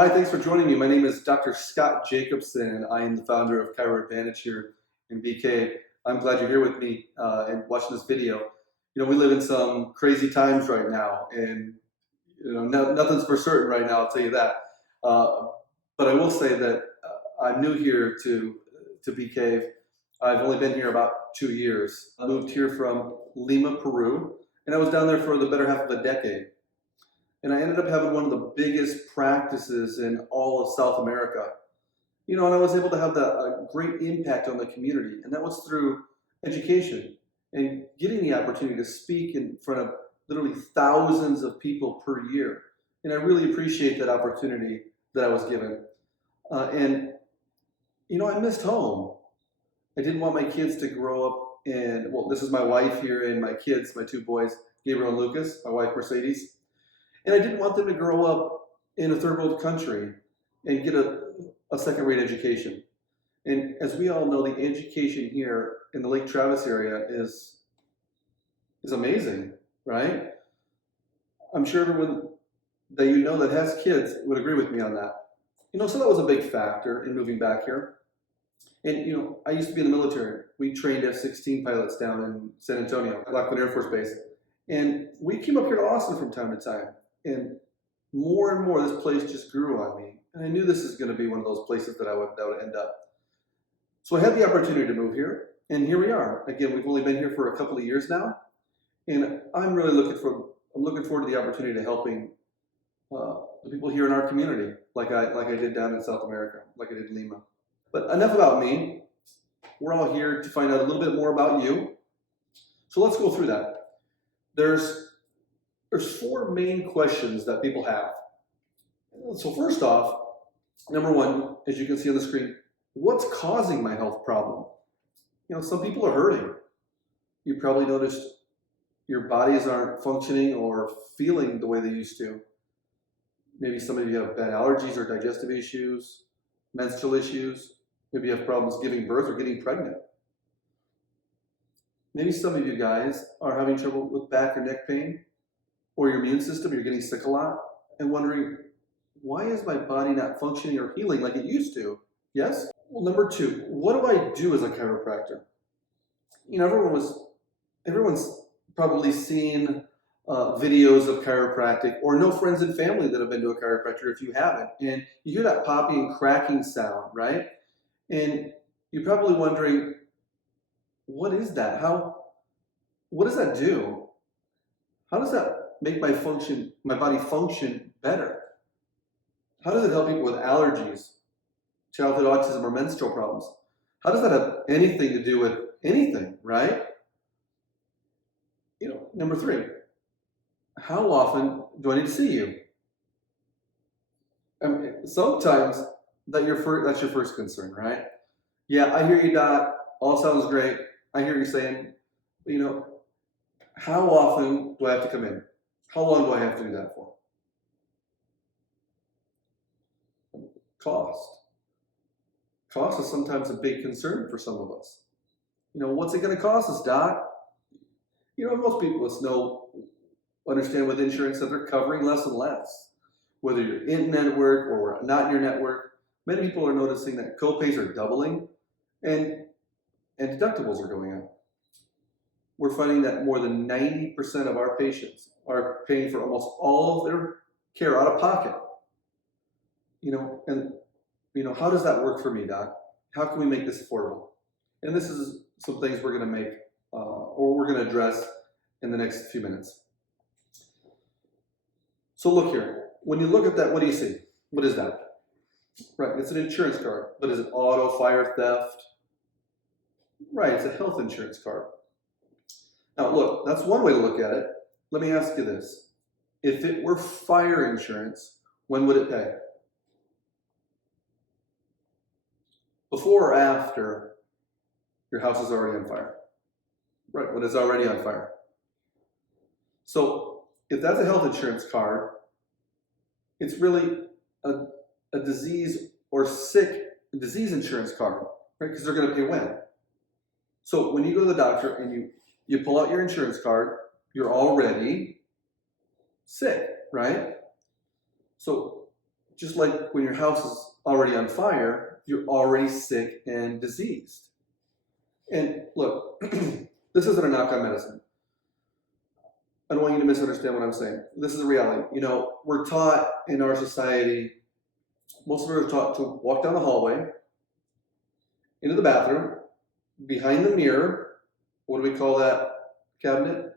Hi, thanks for joining me. My name is Dr. Scott Jacobson, and I am the founder of ChiroAdvantage here in BK. I'm glad you're here with me and watching this video. We live in some crazy times right now, and nothing's for certain right now, I'll tell you that. But I will say that I'm new here to BK. I've only been here about 2 years. I moved here from Lima, Peru, and I was down there for the better half of a decade. And I ended up having one of the biggest practices in all of South America. And I was able to have a great impact on the community, and that was through education and getting the opportunity to speak in front of literally thousands of people per year. And I really appreciate that opportunity that I was given. I missed home. I didn't want my kids to grow up this is my wife here and my kids, my 2 boys, Gabriel and Lucas, my wife Mercedes. And I didn't want them to grow up in a third world country and get a second-rate education. And as we all know, the education here in the Lake Travis area is amazing, right? I'm sure everyone that that has kids would agree with me on that. So that was a big factor in moving back here. And I used to be in the military. We trained F-16 pilots down in San Antonio, at Lockwood Air Force Base. And we came up here to Austin from time to time. And more, this place just grew on me. And I knew this is going to be one of those places that I would end up. So I had the opportunity to move here, and here we are. Again, we've only been here for a couple of years now, and I'm really looking forward to the opportunity to helping the people here in our community, like I did down in South America, like I did in Lima. But enough about me. We're all here to find out a little bit more about you. So let's go through that. There's 4 main questions that people have. So first off, number 1, as you can see on the screen, what's causing my health problem? Some people are hurting. You probably noticed your bodies aren't functioning or feeling the way they used to. Maybe some of you have bad allergies or digestive issues, menstrual issues. Maybe you have problems giving birth or getting pregnant. Maybe some of you guys are having trouble with back or neck pain, or your immune system, you're getting sick a lot, and wondering, why is my body not functioning or healing like it used to? Yes? Well, number 2, what do I do as a chiropractor? Everyone's probably seen videos of chiropractic, or know friends and family that have been to a chiropractor if you haven't. And you hear that popping and cracking sound, right? And you're probably wondering, what is that? What does that do? How does that make my body function better? How does it help people with allergies, childhood autism, or menstrual problems? How does that have anything to do with anything, right? Number 3, how often do I need to see you? Sometimes that's your first concern, right? Yeah, I hear you, Doc. All sounds great. I hear you saying, how often do I have to come in? How long do I have to do that for? Cost. Cost is sometimes a big concern for some of us. What's it going to cost us, Doc? Most people understand with insurance that they're covering less and less. Whether you're in network or not in your network, many people are noticing that copays are doubling and deductibles are going up. We're finding that more than 90% of our patients are paying for almost all of their care out of pocket. How does that work for me, Doc? How can we make this affordable? And this is some things we're going to make, or we're going to address in the next few minutes. So look here. When you look at that, what do you see? What is that? Right, it's an insurance card. But is it auto, fire, theft? Right, it's a health insurance card. Now look, that's one way to look at it. Let me ask you this. If it were fire insurance, when would it pay? Before or after your house is already on fire? Right, when it's already on fire. So if that's a health insurance card, it's really a disease or disease insurance card, right? Because they're going to pay when. So when you go to the doctor and you pull out your insurance card, you're already sick, right? So just like when your house is already on fire, you're already sick and diseased. And look, this isn't a knock on medicine. I don't want you to misunderstand what I'm saying. This is a reality. You know, we're taught in our society, most of us are taught to walk down the hallway, into the bathroom, behind the mirror. What do we call that cabinet?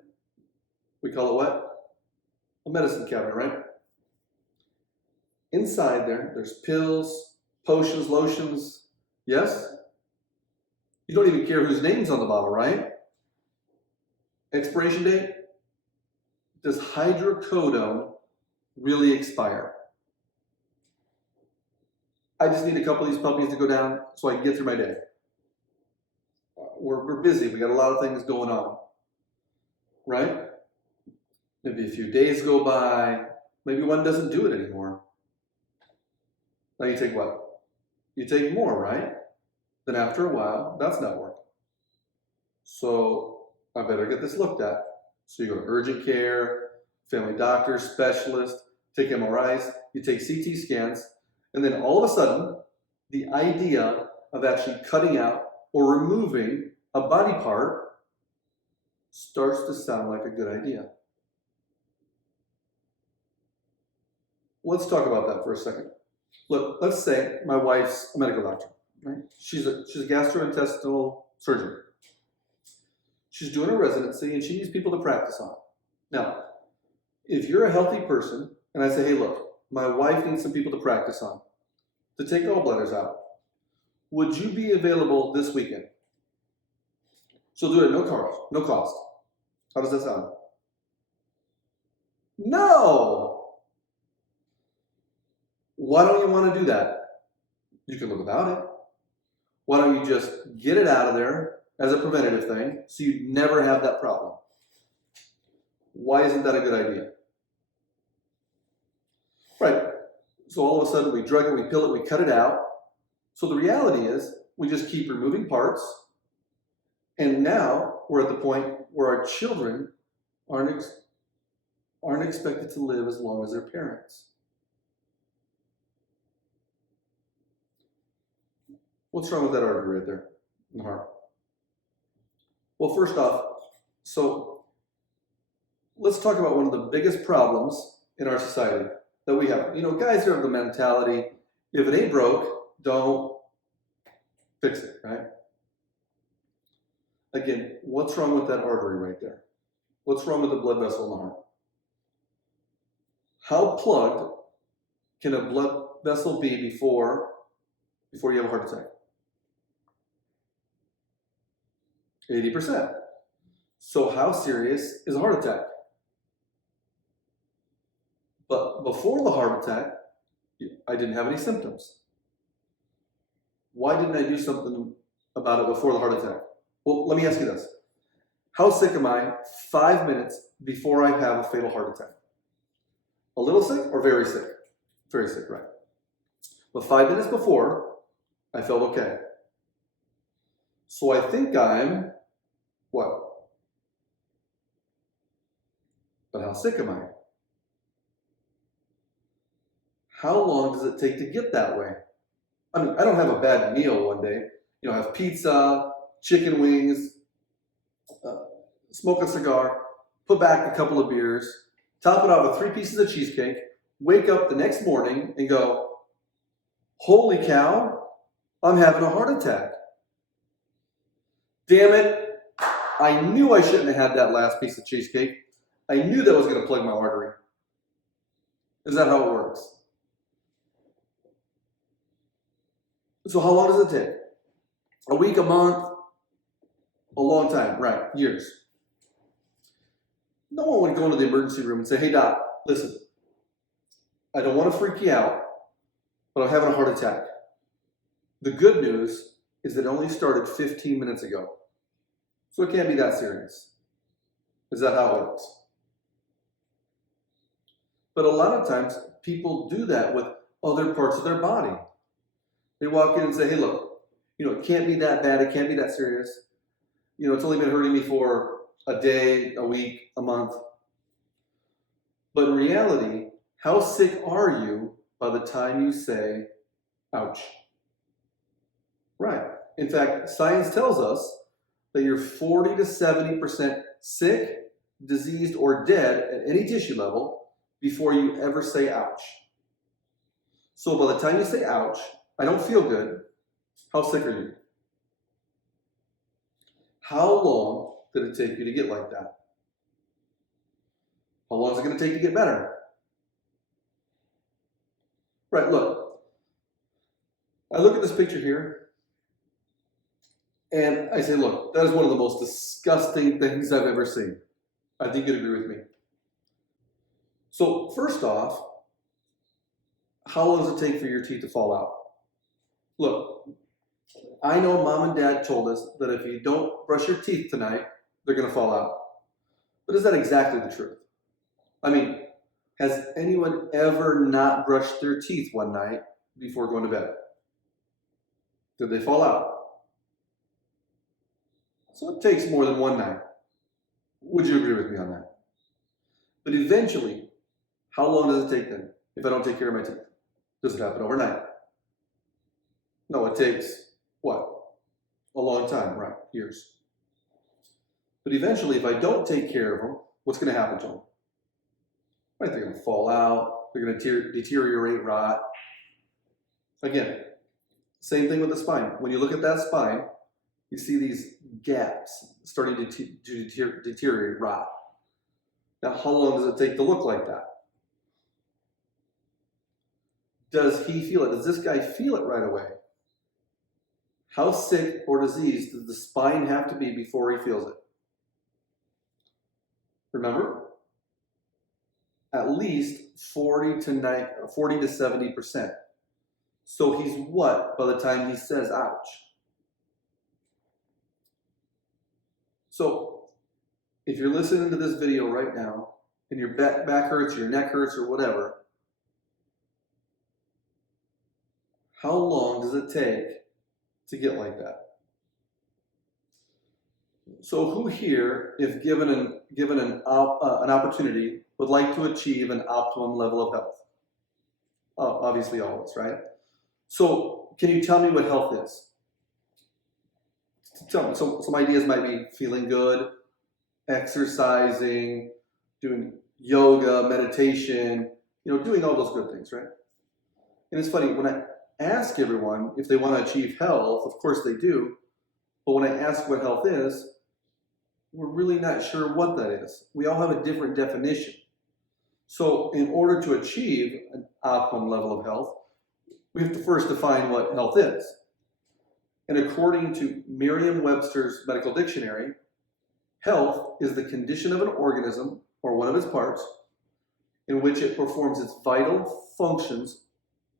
We call it what? A medicine cabinet, right? Inside there's pills, potions, lotions. Yes? You don't even care whose name's on the bottle, right? Expiration date? Does hydrocodone really expire? I just need a couple of these puppies to go down so I can get through my day. We're busy. We got a lot of things going on, right? Maybe a few days go by. Maybe one doesn't do it anymore. Now you take what? You take more, right? Then after a while, that's not working. So I better get this looked at. So you go to urgent care, family doctor, specialist, take MRIs, you take CT scans, and then all of a sudden, the idea of actually cutting out or removing a body part starts to sound like a good idea. Let's talk about that for a second. Look, let's say my wife's a medical doctor, right? She's a gastrointestinal surgeon. She's doing a residency and she needs people to practice on. Now, if you're a healthy person and I say, hey, look, my wife needs some people to practice on, to take gallbladders out, would you be available this weekend? She'll do it at no cost. How does that sound? No! Why don't you want to do that? You can look about it. Why don't you just get it out of there as a preventative thing so you never have that problem? Why isn't that a good idea? Right. So all of a sudden we drug it, we pill it, we cut it out. So the reality is we just keep removing parts. And now we're at the point where our children aren't expected to live as long as their parents. What's wrong with that artery right there in the heart? Well, first off, so let's talk about one of the biggest problems in our society that we have. You know, guys are of the mentality, if it ain't broke, don't fix it, right? Again, what's wrong with that artery right there? What's wrong with the blood vessel in the heart? How plugged can a blood vessel be before you have a heart attack? 80%. So how serious is a heart attack? But before the heart attack, I didn't have any symptoms. Why didn't I do something about it before the heart attack? Well, let me ask you this. How sick am I 5 minutes before I have a fatal heart attack? A little sick or very sick? Very sick, right? But 5 minutes before, I felt okay. So I think I'm, what? But how sick am I? How long does it take to get that way? I mean, I don't have a bad meal one day. You know, I have pizza, chicken wings, smoke a cigar, put back a couple of beers, top it off with 3 pieces of cheesecake, wake up the next morning and go, holy cow, I'm having a heart attack. Damn it, I knew I shouldn't have had that last piece of cheesecake. I knew that was going to plug my artery. Is that how it works? So how long does it take? A week, a month? A long time, right, years. No one would go into the emergency room and say, hey doc, listen, I don't want to freak you out, but I'm having a heart attack. The good news is that it only started 15 minutes ago. So it can't be that serious. Is that how it works? But a lot of times people do that with other parts of their body. They walk in and say, hey look, you know, it can't be that bad, it can't be that serious. You know, it's only been hurting me for a day, a week, a month. But in reality, how sick are you by the time you say, ouch. Right. In fact, science tells us that you're 40 to 70% sick, diseased, or dead at any tissue level before you ever say ouch. So by the time you say ouch, I don't feel good, how sick are you? How long did it take you to get like that? How long is it going to take to get better? Right, look. I look at this picture here, and I say, look, that is one of the most disgusting things I've ever seen. I think you'd agree with me. So first off, how long does it take for your teeth to fall out? Look, I know mom and dad told us that if you don't brush your teeth tonight, they're going to fall out. But is that exactly the truth? I mean, has anyone ever not brushed their teeth one night before going to bed? Did they fall out? So it takes more than one night. Would you agree with me on that? But eventually, how long does it take then if I don't take care of my teeth? Does it happen overnight? No, it takes, what? A long time, right? Years. But eventually, if I don't take care of them, what's going to happen to them? Right, they're going to fall out. They're going to deteriorate, rot. Again, same thing with the spine. When you look at that spine, you see these gaps starting to deteriorate, rot. Now, how long does it take to look like that? Does he feel it? Does this guy feel it right away? How sick or diseased does the spine have to be before he feels it? Remember? At least 40 to 70%. So he's what by the time he says ouch? So if you're listening to this video right now and your back hurts, your neck hurts, or whatever, how long does it take to get like that? So who here, if given an opportunity, would like to achieve an optimum level of health? Obviously all of us, right? So can you tell me what health is? Tell me. So some ideas might be feeling good, exercising, doing yoga, meditation, doing all those good things, right? And it's funny, when I ask everyone if they want to achieve health, of course they do, but when I ask what health is, we're really not sure what that is. We all have a different definition. So in order to achieve an optimum level of health, we have to first define what health is. And according to Merriam-Webster's Medical Dictionary, health is the condition of an organism or one of its parts in which it performs its vital functions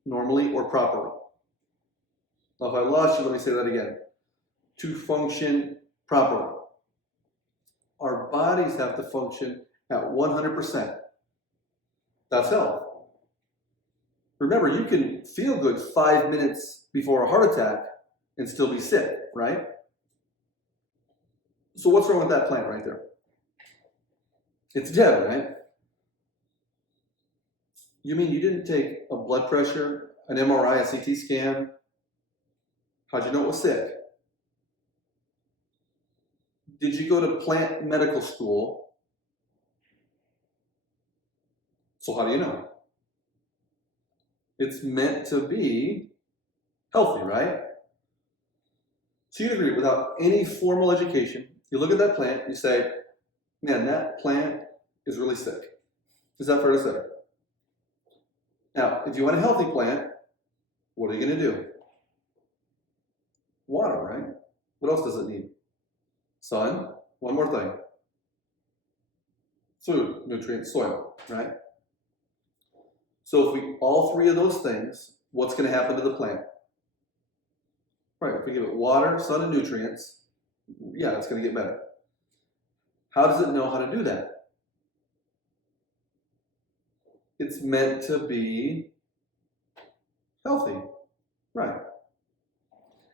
normally or properly. Now, if I lost you, let me say that again. To function properly. Our bodies have to function at 100%. That's health. Remember, you can feel good 5 minutes before a heart attack and still be sick, right? So what's wrong with that plant right there? It's dead, right? You mean you didn't take a blood pressure, an MRI, a CT scan? How'd you know it was sick? Did you go to plant medical school? So how do you know? It's meant to be healthy, right? So you agree, without any formal education, you look at that plant, you say, man, that plant is really sick. Is that fair to say? Now, if you want a healthy plant, what are you going to do? Water, right? What else does it need? Sun. One more thing. Food, nutrients, soil, right? So if we, all three of those things, what's going to happen to the plant? Right, if we give it water, sun, and nutrients, yeah, it's going to get better. How does it know how to do that? It's meant to be healthy, right?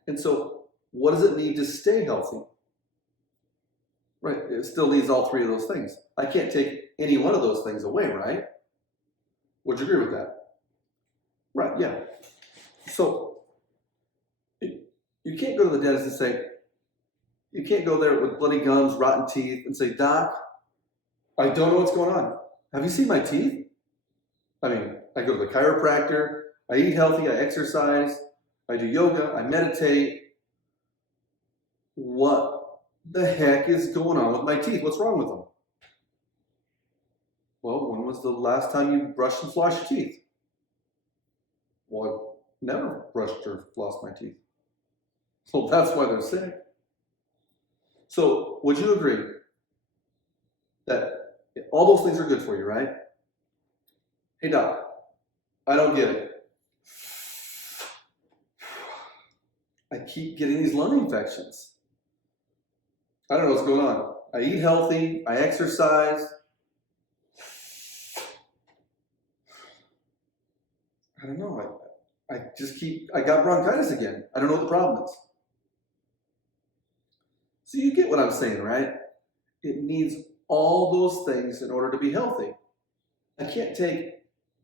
And so what does it need to stay healthy? Right, it still needs all three of those things. I can't take any one of those things away, right? Would you agree with that? Right, yeah. So you can't go to the dentist and say, you can't go there with bloody gums, rotten teeth, and say, Doc, I don't know what's going on. Have you seen my teeth? I mean, I go to the chiropractor, I eat healthy, I exercise, I do yoga, I meditate. What the heck is going on with my teeth? What's wrong with them? Well, when was the last time you brushed and flossed your teeth? Well, I've never brushed or flossed my teeth. Well, that's why they're sick. So, would you agree that all those things are good for you, right? Hey, Doc, I don't get it. I keep getting these lung infections. I don't know what's going on. I eat healthy, I exercise. I don't know. I got bronchitis again. I don't know what the problem is. So you get what I'm saying, right? It needs all those things in order to be healthy. I can't take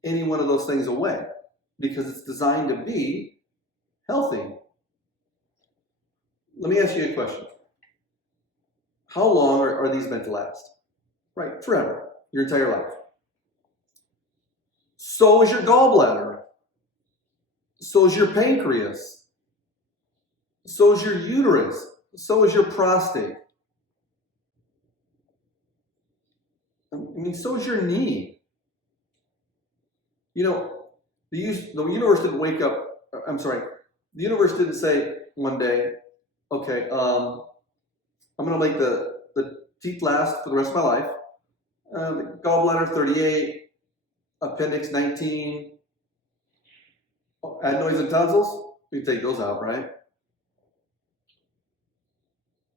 any one of those things away because it's designed to be healthy. Let me ask you a question. How long are these meant to last? Right, forever, your entire life. So is your gallbladder. So is your pancreas. So is your uterus. So is your prostate. I mean, so is your knee. You know, the universe didn't wake up, I'm sorry, the universe didn't say one day, okay, I'm going to make the teeth last for the rest of my life. Gallbladder 38, appendix 19, adenoids and tonsils, we can take those out, right?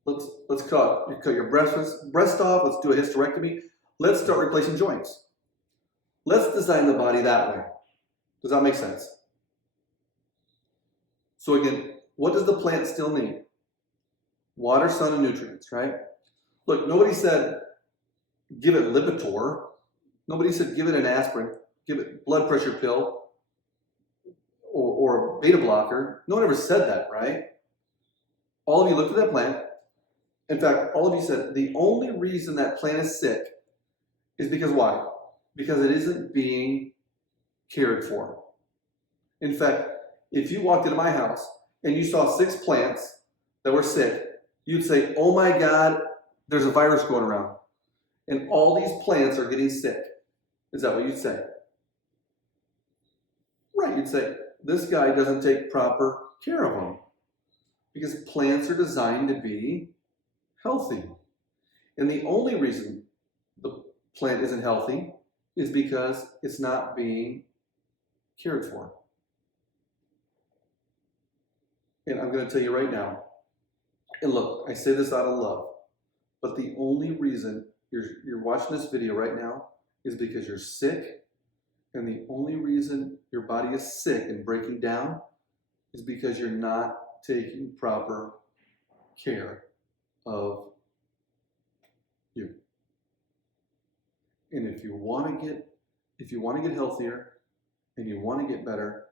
Let's cut your breast off, let's do a hysterectomy, let's start replacing joints. Let's design the body that way. Does that make sense? So again, what does the plant still need? Water, sun, and nutrients, right? Look, nobody said give it Lipitor. Nobody said give it an aspirin, give it blood pressure pill, or a beta blocker. No one ever said that, right? All of you looked at that plant. In fact, all of you said the only reason that plant is sick is because why? Because it isn't being cared for. In fact, if you walked into my house and you saw 6 plants that were sick, you'd say, oh my God, there's a virus going around. And all these plants are getting sick. Is that what you'd say? Right, you'd say, this guy doesn't take proper care of them. Because plants are designed to be healthy. And the only reason the plant isn't healthy is because it's not being cared for. And I'm going to tell you right now, and look, I say this out of love, but the only reason you're watching this video right now is because you're sick, and the only reason your body is sick and breaking down is because you're not taking proper care of you. And if you want to get healthier, and you want to get better,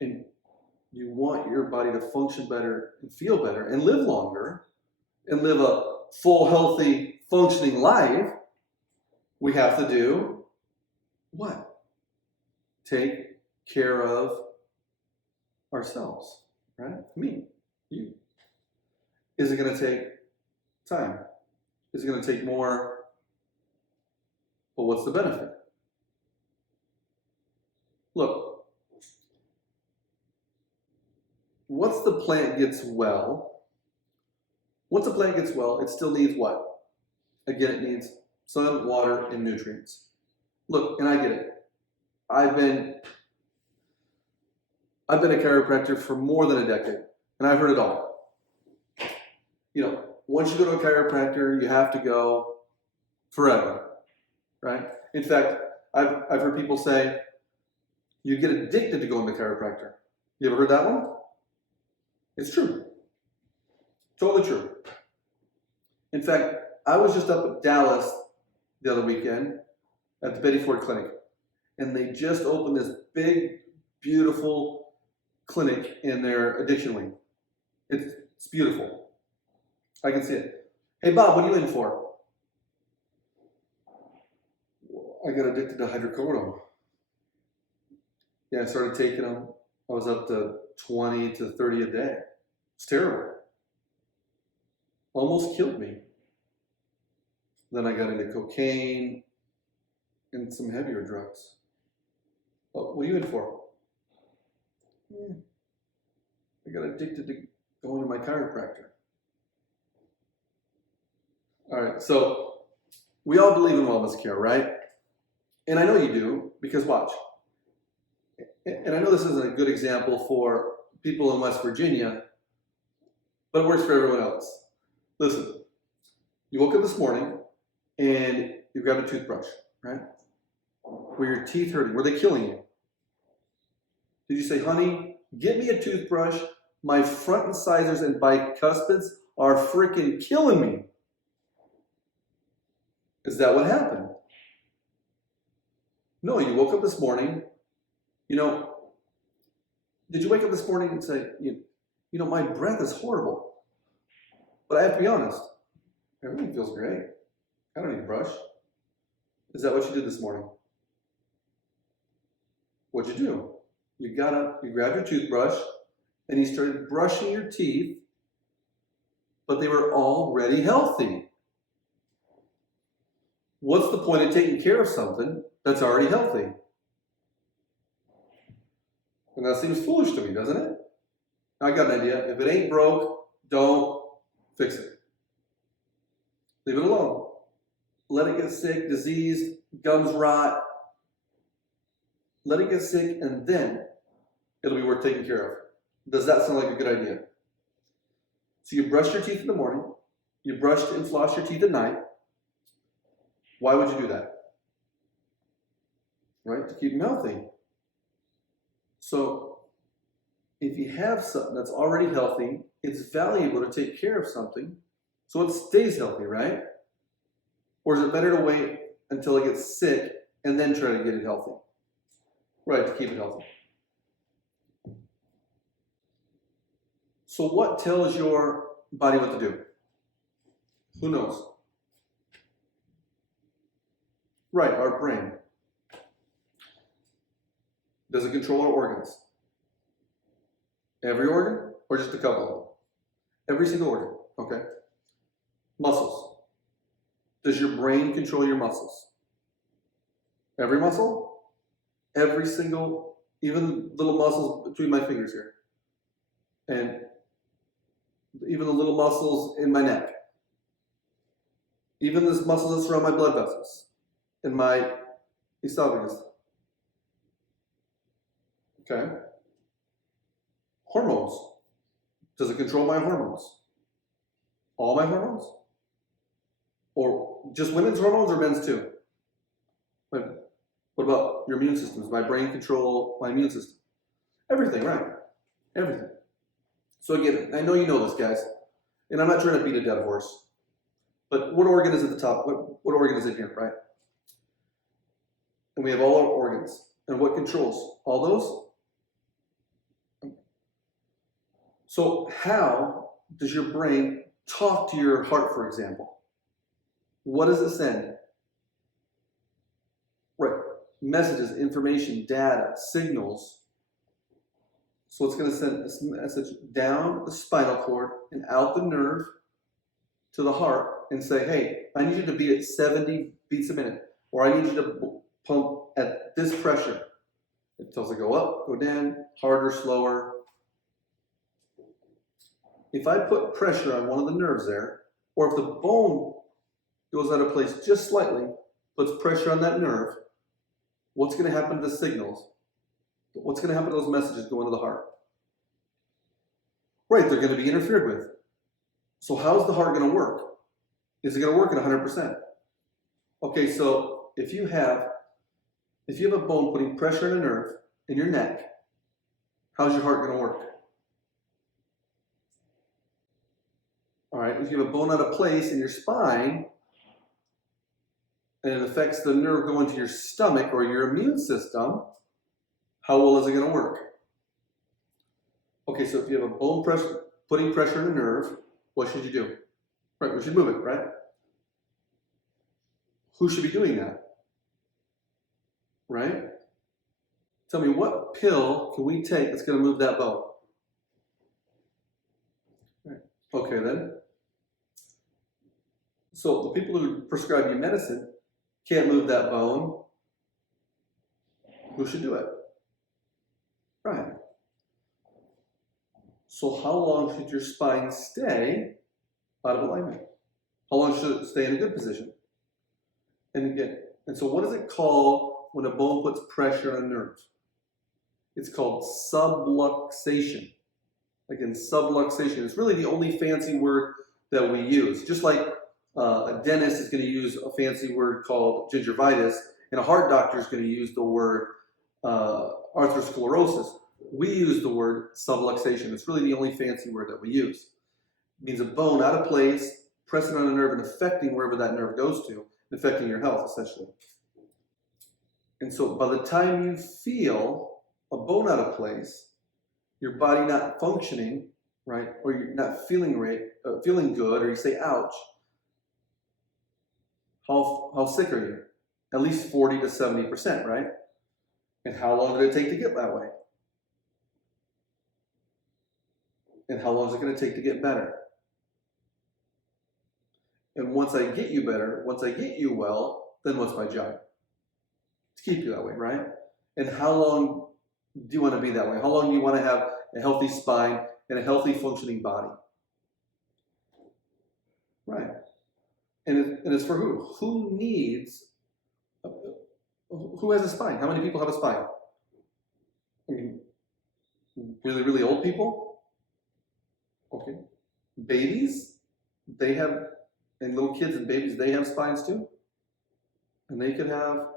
and you want your body to function better and feel better and live longer and live a full, healthy, functioning life, we have to do what? Take care of ourselves, right? Me, you. Is it going to take time? Is it going to take more? Well, what's the benefit? Look, once the plant gets well, it still needs what? Again, it needs sun, water, and nutrients. Look, and I get it. I've been a chiropractor for more than a decade, and I've heard it all. You know, once you go to a chiropractor, you have to go forever, right? In fact, I've heard people say, you get addicted to going to the chiropractor. You ever heard that one? It's true. Totally true. In fact, I was just up at Dallas the other weekend at the Betty Ford Clinic. and they just opened this big, beautiful clinic in their addiction wing. It's beautiful. I can see it. Hey, Bob, what are you in for? I got addicted to hydrocodone. Yeah, I started taking them. I was up to 20 to 30 a day. It's terrible. Almost killed me. Then I got into cocaine and some heavier drugs. Oh, what are you in for? I got addicted to going to my chiropractor. All right, so we all believe in wellness care, right? And I know you do, because watch. And I know this isn't a good example for people in West Virginia, but it works for everyone else. Listen, you woke up this morning and you grabbed a toothbrush, right? Were your teeth hurting? Were they killing you? Did you say, honey, get me a toothbrush. My front incisors and bicuspids are freaking killing me. Is that what happened? No, you woke up this morning, did you wake up this morning and say, my breath is horrible, but I have to be honest, everything feels great. I don't need a brush. Is that what you did this morning? What'd you do? You got up, you grabbed your toothbrush, and you started brushing your teeth, but they were already healthy. What's the point of taking care of something that's already healthy? And that seems foolish to me, doesn't it? I got an idea. If it ain't broke, don't fix it. Leave it alone. Let it get sick, diseased, gums rot. Let it get sick, and then it'll be worth taking care of. Does that sound like a good idea? So you brushed your teeth in the morning. You brushed and flossed your teeth at night. Why would you do that? Right? To keep them healthy. So if you have something that's already healthy, it's valuable to take care of something so it stays healthy, right? Or is it better to wait until it gets sick and then try to get it healthy? Right, to keep it healthy. So what tells your body what to do? Who knows? Right, our brain. Does it control our organs? Every organ, or just a couple of them? Every single organ, okay. Muscles. Does your brain control your muscles? Every muscle? Every single, even little muscles between my fingers here. And even the little muscles in my neck. Even this muscle that surround my blood vessels. In my esophagus. Okay. Hormones. Does it control my hormones? All my hormones? Or just women's hormones or men's too? But what about your immune system? Does my brain control my immune system? Everything, right? Everything. So again, I know you know this, guys, and I'm not trying to beat a dead horse, but what organ is at the top? What organ is in here, right? And we have all our organs. And what controls all those? So how does your brain talk to your heart, for example? What does it send? Right. Messages, information, data, signals. So it's going to send this message down the spinal cord and out the nerve to the heart and say, hey, I need you to beat at 70 beats a minute, or I need you to pump at this pressure. It tells it go up, go down, harder, slower. If I put pressure on one of the nerves there, or if the bone goes out of place just slightly, puts pressure on that nerve, what's going to happen to the signals? What's going to happen to those messages going to the heart? Right, they're going to be interfered with. So how's the heart going to work? Is it going to work at 100%? Okay, so if you have a bone putting pressure on a nerve in your neck, how's your heart going to work? All right, if you have a bone out of place in your spine, and it affects the nerve going to your stomach or your immune system, how well is it going to work? Okay, so if you have a bone pressure, putting pressure on a nerve, what should you do? Right, we should move it, right? Who should be doing that? Right? Tell me, what pill can we take that's going to move that bone? Right. Okay, then. So the people who prescribe you medicine can't move that bone. Who should do it? Right. So how long should your spine stay out of alignment? How long should it stay in a good position? And again, and so what is it called when a bone puts pressure on a nerve? It's called subluxation. Again, subluxation is really the only fancy word that we use. Just like a dentist is going to use a fancy word called gingivitis, and a heart doctor is going to use the word arthrosclerosis. We use the word subluxation. It's really the only fancy word that we use. It means a bone out of place, pressing on a nerve and affecting wherever that nerve goes to, and affecting your health, essentially. And so by the time you feel a bone out of place, your body not functioning, right, or you're not feeling good, or you say, ouch, how sick are you? At least 40 to 70%, right? And how long did it take to get that way? And how long is it going to take to get better? And once I get you better, once I get you well, then what's my job? To keep you that way, right? And how long do you want to be that way? How long do you want to have a healthy spine and a healthy functioning body? Right. And it's for who? Who needs, who has a spine? How many people have a spine? I mean, really, really old people? Okay. Babies? They have, and little kids and babies, they have spines too? And they could have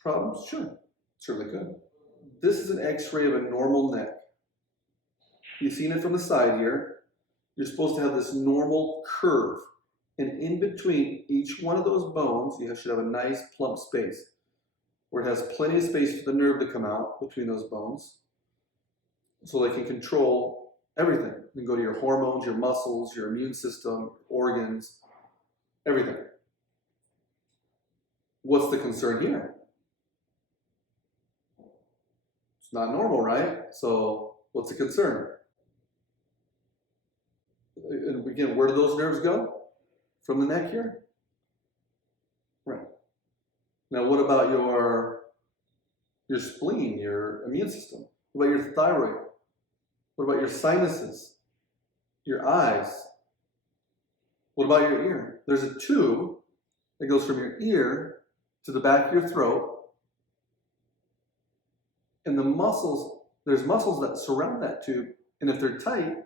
problems? Sure. Sure they could. This is an x-ray of a normal neck. You've seen it from the side here. You're supposed to have this normal curve. And in between each one of those bones, you should have a nice plump space where it has plenty of space for the nerve to come out between those bones so they can control everything. You can go to your hormones, your muscles, your immune system, organs, everything. What's the concern here? It's not normal, right? So what's the concern? And again, where do those nerves go? From the neck here? Right. Now what about your spleen, your immune system? What about your thyroid? What about your sinuses? Your eyes? What about your ear? There's a tube that goes from your ear to the back of your throat. And the muscles, there's muscles that surround that tube. And if they're tight,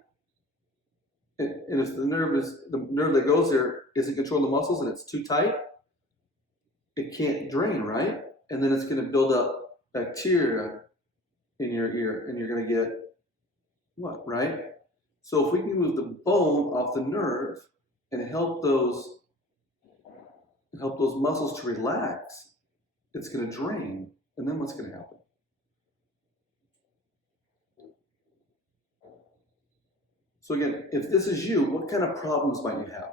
and if the nerve that goes there isn't controlling the muscles and it's too tight, it can't drain, right? And then it's going to build up bacteria in your ear, and you're going to get what, right? So if we can move the bone off the nerve and help those muscles to relax, it's going to drain, and then what's going to happen? So again, if this is you, what kind of problems might you have?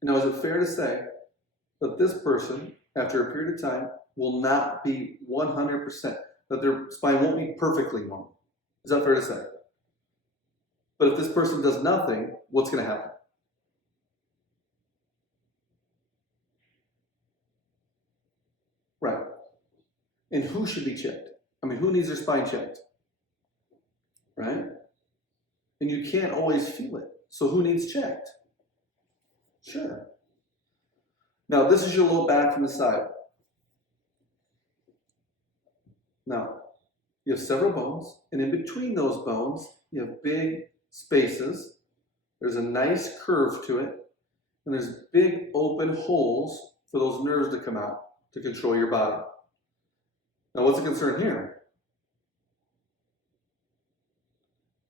Now, is it fair to say that this person, after a period of time, will not be 100%, that their spine won't be perfectly normal? Is that fair to say? But if this person does nothing, what's going to happen? Right. And who should be checked? I mean, who needs their spine checked? Right? And you can't always feel it. So who needs checked? Sure. Now, this is your low back from the side. Now, you have several bones, and in between those bones, you have big spaces. There's a nice curve to it, and there's big open holes for those nerves to come out to control your body. Now, what's the concern here?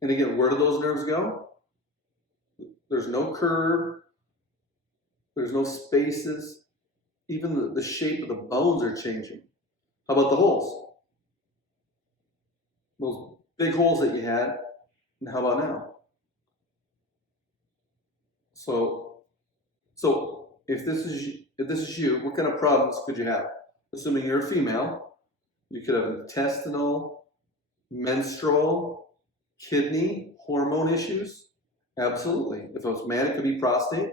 And again, where do those nerves go? There's no curve. There's no spaces. Even the shape of the bones are changing. How about the holes? Those big holes that you had, and how about now? So if this is you, what kind of problems could you have? Assuming you're a female, you could have intestinal, menstrual, kidney, hormone issues. Absolutely. If it was man, it could be prostate.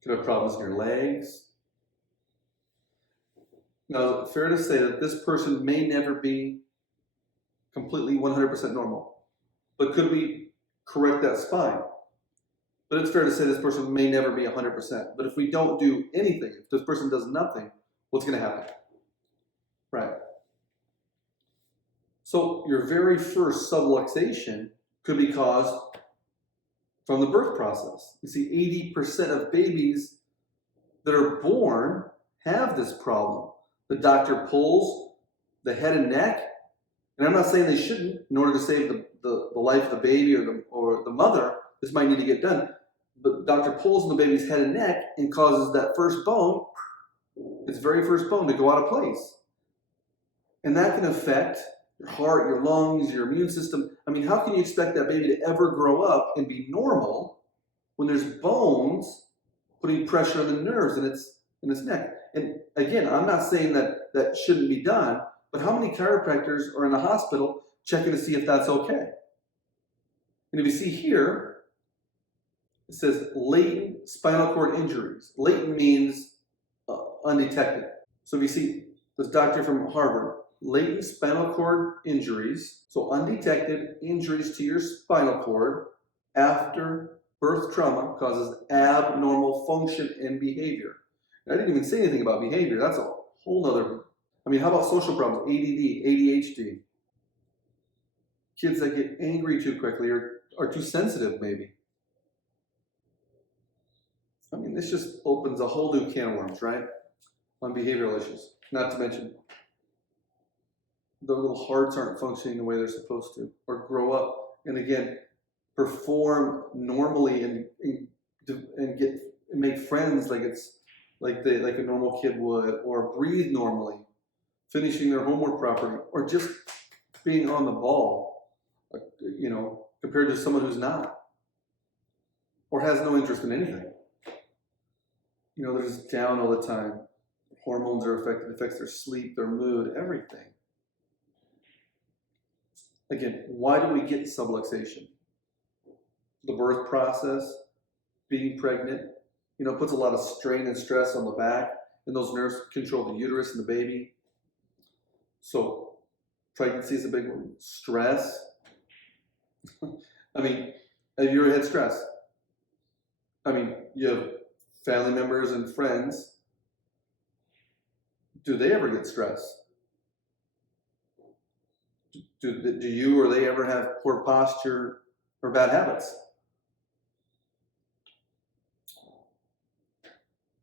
You could have problems in your legs. Now, fair to say that this person may never be completely 100% normal, but could we correct that spine? But it's fair to say this person may never be 100%. But if we don't do anything, if this person does nothing, what's going to happen? Right. So your very first subluxation could be caused from the birth process. You see, 80% of babies that are born have this problem. The doctor pulls the head and neck, and I'm not saying they shouldn't. In order to save the life of the baby or the mother, this might need to get done. But the doctor pulls on the baby's head and neck and causes that first bone, its very first bone, to go out of place. And that can affect your heart, your lungs, your immune system. I mean, how can you expect that baby to ever grow up and be normal when there's bones putting pressure on the nerves in its neck? And again, I'm not saying that shouldn't be done, but how many chiropractors are in the hospital checking to see if that's okay? And if you see here, it says latent spinal cord injuries. Latent means undetected. So if you see this doctor from Harvard, latent spinal cord injuries, so undetected injuries to your spinal cord after birth trauma causes abnormal function and behavior. And I didn't even say anything about behavior. That's a whole nother. I mean, how about social problems? ADD, ADHD. Kids that get angry too quickly or are too sensitive, maybe. I mean, this just opens a whole new can of worms, right? On behavioral issues. Not to mention, the little hearts aren't functioning the way they're supposed to, or grow up, and again, perform normally and make friends like it's like a normal kid would, or breathe normally, finishing their homework properly, or just being on the ball, compared to someone who's not, or has no interest in anything. They're just down all the time. Hormones are affected. It affects their sleep, their mood, everything. Again, why do we get subluxation? The birth process, being pregnant, puts a lot of strain and stress on the back, and those nerves control the uterus and the baby. So pregnancy is a big one. Stress. I mean, have you ever had stress? I mean, you have family members and friends. Do they ever get stressed? Do you or they ever have poor posture or bad habits?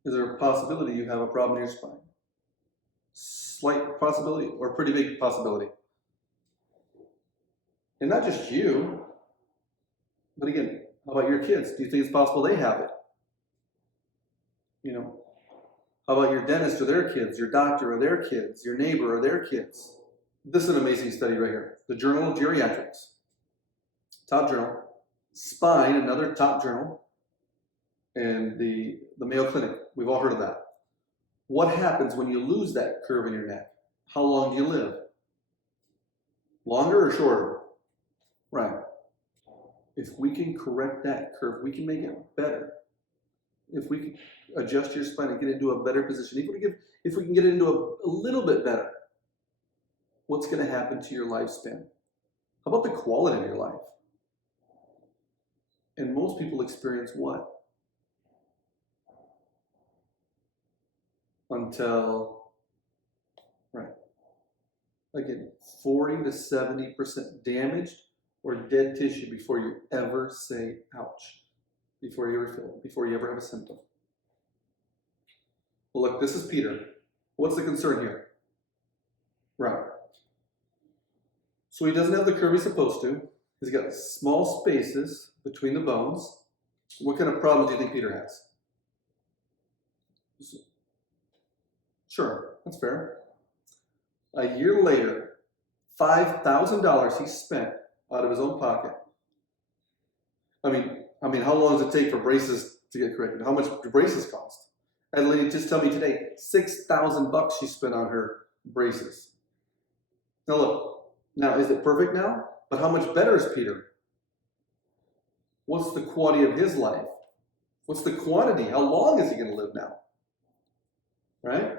Is there a possibility you have a problem in your spine? Slight possibility or pretty big possibility? And not just you, but again, how about your kids? Do you think it's possible they have it? How about your dentist or their kids, your doctor or their kids, your neighbor or their kids? This is an amazing study right here. The Journal of Geriatrics, top journal. Spine, another top journal. And the Mayo Clinic, we've all heard of that. What happens when you lose that curve in your neck? How long do you live? Longer or shorter? Right. If we can correct that curve, we can make it better. If we can adjust your spine and get into a better position, if we can get it into a little bit better, what's going to happen to your lifespan? How about the quality of your life? And most people experience what? Until, right, again, 40 to 70% damaged or dead tissue before you ever say ouch. Before you ever feel it, before you ever have a symptom. Well, look, this is Peter. What's the concern here? Right. So he doesn't have the curve he's supposed to. He's got small spaces between the bones. What kind of problems do you think Peter has? Sure, that's fair. A year later, $5,000 he spent out of his own pocket. I mean, how long does it take for braces to get corrected? How much do braces cost? And lady just tell me today, $6,000 she spent on her braces. Now look, now is it perfect now? But how much better is Peter? What's the quality of his life? What's the quantity? How long is he going to live now? Right?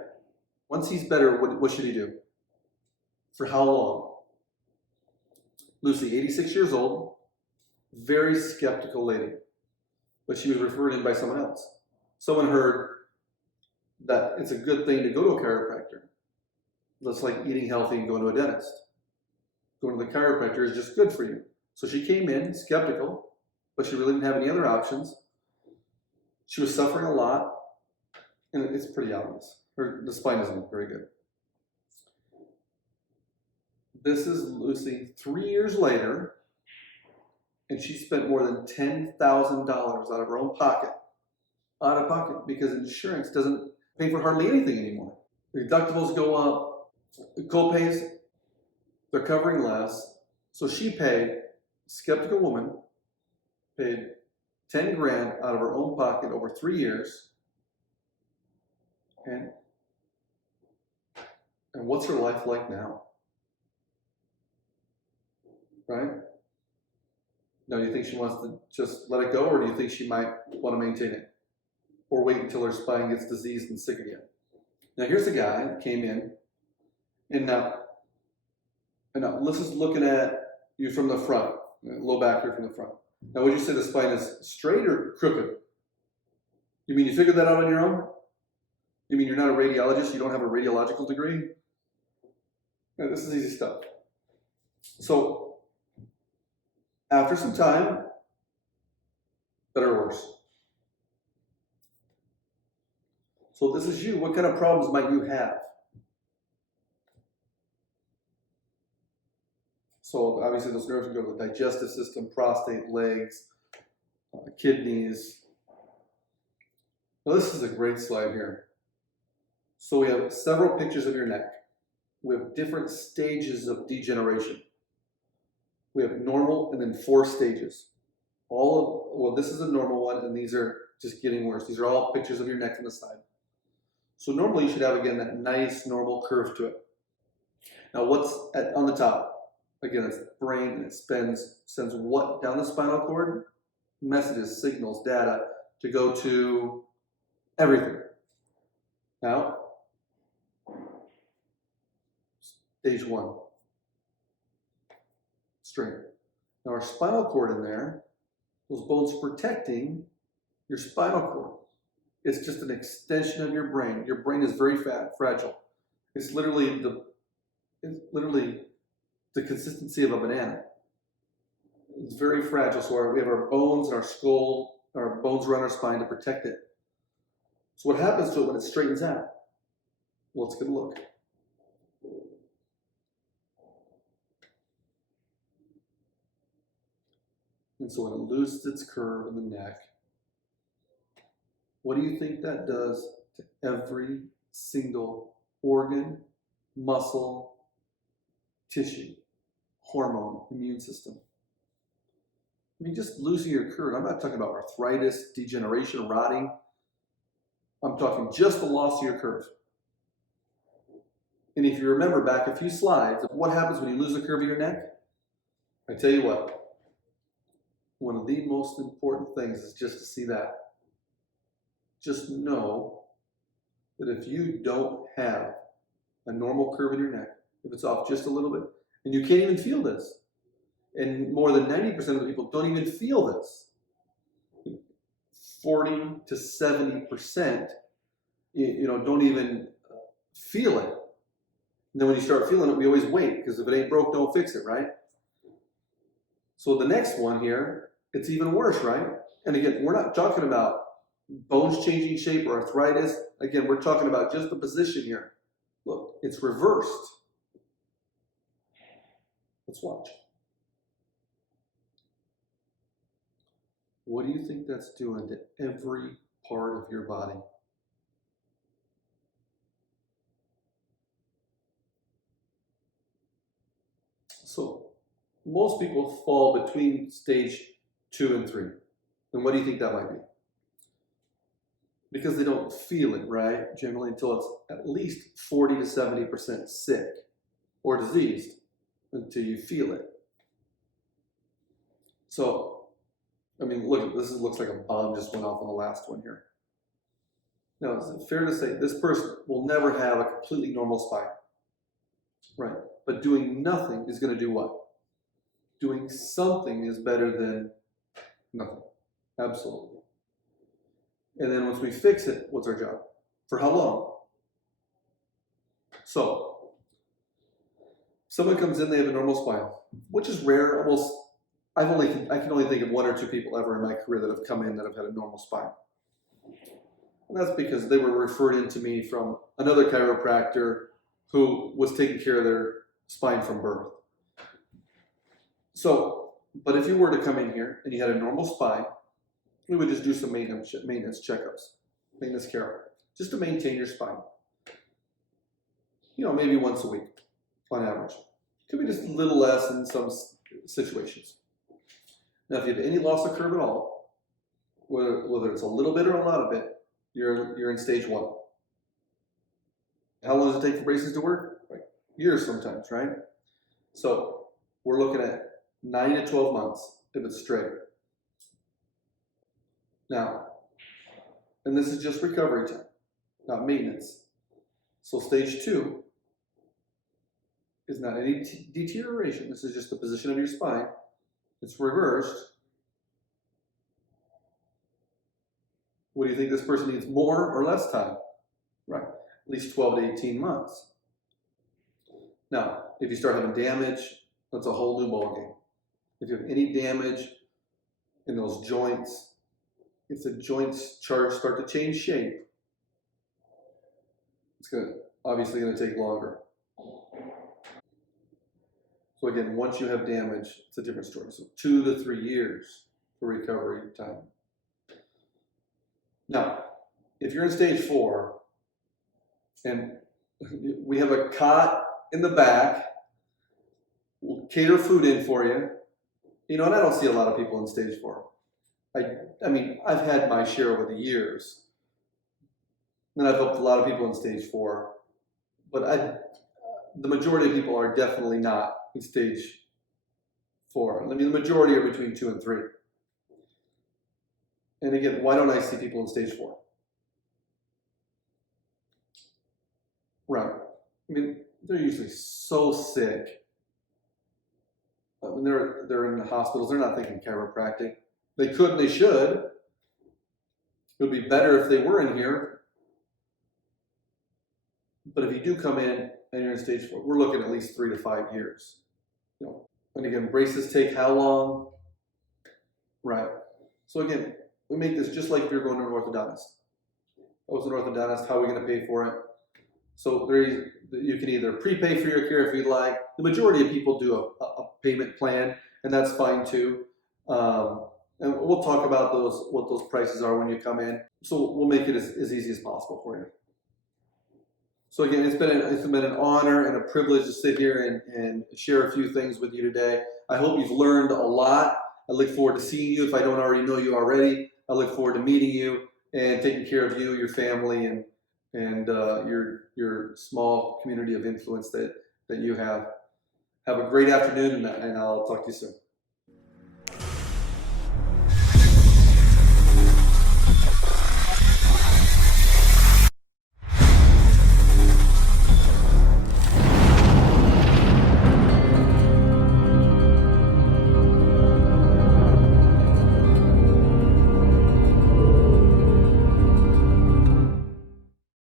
Once he's better, what should he do? For how long? Lucy, 86 years old, very skeptical lady, but she was referred in by someone else. Someone heard that it's a good thing to go to a chiropractor. That's like eating healthy and going to a dentist. Going to the chiropractor is just good for you. So she came in skeptical, but she really didn't have any other options. She was suffering a lot, and it's pretty obvious. The spine doesn't look very good. This is Lucy 3 years later, and she spent more than $10,000 out of her own pocket. Out of pocket, because insurance doesn't pay for hardly anything anymore. The deductibles go up, the co-pays, they're covering less. So she paid, skeptical woman, paid 10 grand out of her own pocket over 3 years. And what's her life like now? Right? Now, do you think she wants to just let it go, or do you think she might want to maintain it? Or wait until her spine gets diseased and sick again? Now, here's a guy that came in, and now let's just looking at you from the front, low back here from the front. Now, would you say the spine is straight or crooked? You mean you figured that out on your own? You mean you're not a radiologist? You don't have a radiological degree? Yeah, this is easy stuff. So, after some time, better or worse? So this is you. What kind of problems might you have? So obviously those nerves can go to the digestive system, prostate, legs, kidneys. Now this is a great slide here. So we have several pictures of your neck. We have different stages of degeneration. We have normal and then 4 stages. Well, this is a normal one, and these are just getting worse. These are all pictures of your neck from the side. So normally you should have, again, that nice normal curve to it. Now what's on the top? Again, it's the brain, and it sends what down the spinal cord? Messages, signals, data to go to everything. Now, stage 1, straight. Now our spinal cord in there, those bones protecting your spinal cord. It's just an extension of your brain. Your brain is very fragile. It's literally the consistency of a banana. It's very fragile. So we have our bones and our skull, our bones around our spine to protect it. So what happens to it when it straightens out? Well, let's get a look. And so when it loses its curve in the neck, what do you think that does to every single organ, muscle, tissue, hormone, immune system? I mean, just losing your curve. I'm not talking about arthritis, degeneration, rotting. I'm talking just the loss of your curve. And if you remember back a few slides of what happens when you lose the curve of your neck, I tell you what, one of the most important things is just to see that. Just know that if you don't have a normal curve in your neck, if it's off just a little bit, and you can't even feel this, and more than 90% of the people don't even feel this, 40 to 70%, don't even feel it. And then when you start feeling it, we always wait, because if it ain't broke, don't fix it, right? So the next one here, it's even worse, right? And again, we're not talking about bones changing shape or arthritis. Again, we're talking about just the position here. Look, it's reversed. Let's watch. What do you think that's doing to every part of your body? most people fall between stage 2 and 3. And what do you think that might be? Because they don't feel it, right? Generally until it's at least 40 to 70% sick or diseased until you feel it. So, I mean, look, this looks like a bomb just went off on the last one here. Now, is it fair to say this person will never have a completely normal spine? Right. But doing nothing is going to do what? Doing something is better than nothing. Absolutely. And then once we fix it, what's our job? For how long? So, someone comes in, they have a normal spine, which is rare. Almost, I can only think of 1 or 2 people ever in my career that have come in that have had a normal spine. And that's because they were referred in to me from another chiropractor who was taking care of their spine from birth. So, but if you were to come in here and you had a normal spine, we would just do some maintenance checkups, maintenance care, just to maintain your spine. You know, maybe once a week on average. Could be just a little less in some situations. Now, if you have any loss of curve at all, whether it's a little bit or a lot of it, you're in stage 1. How long does it take for braces to work? Like years sometimes, right? So we're looking at 9 to 12 months if it's straight. Now, and this is just recovery time, not maintenance. So stage 2 is not any deterioration. This is just the position of your spine. It's reversed. What do you think this person needs, more or less time? Right, at least 12 to 18 months. Now, if you start having damage, that's a whole new ballgame. If you have any damage in those joints, if the joints start to change shape, it's obviously going to take longer. So again, once you have damage, it's a different story. So 2 to 3 years for recovery time. Now, if you're in stage 4, and we have a cot in the back, we'll cater food in for you. You know, and I don't see a lot of people in stage 4. I mean, I've had my share over the years, and I've helped a lot of people in stage 4, but the majority of people are definitely not in stage 4. I mean, the majority are between 2 and 3. And again, why don't I see people in stage 4? Right. I mean, they're usually so sick. When they're in the hospitals, they're not thinking chiropractic. They could and they should. It would be better if they were in here. But if you do come in and you're in stage 4, we're looking at least 3 to 5 years. You know, and again, braces take how long? Right. So again, we make this just like if you're going to an orthodontist. I was an orthodontist, how are we going to pay for it? So you can either prepay for your care if you'd like. The majority of people do a payment plan, and that's fine too. And we'll talk about what those prices are when you come in. So we'll make it as easy as possible for you. So again, it's been an honor and a privilege to sit here and share a few things with you today. I hope you've learned a lot. I look forward to seeing you. If I don't already know you already, I look forward to meeting you and taking care of you, your family, and your small community of influence that you have. Have a great afternoon, and I'll talk to you soon.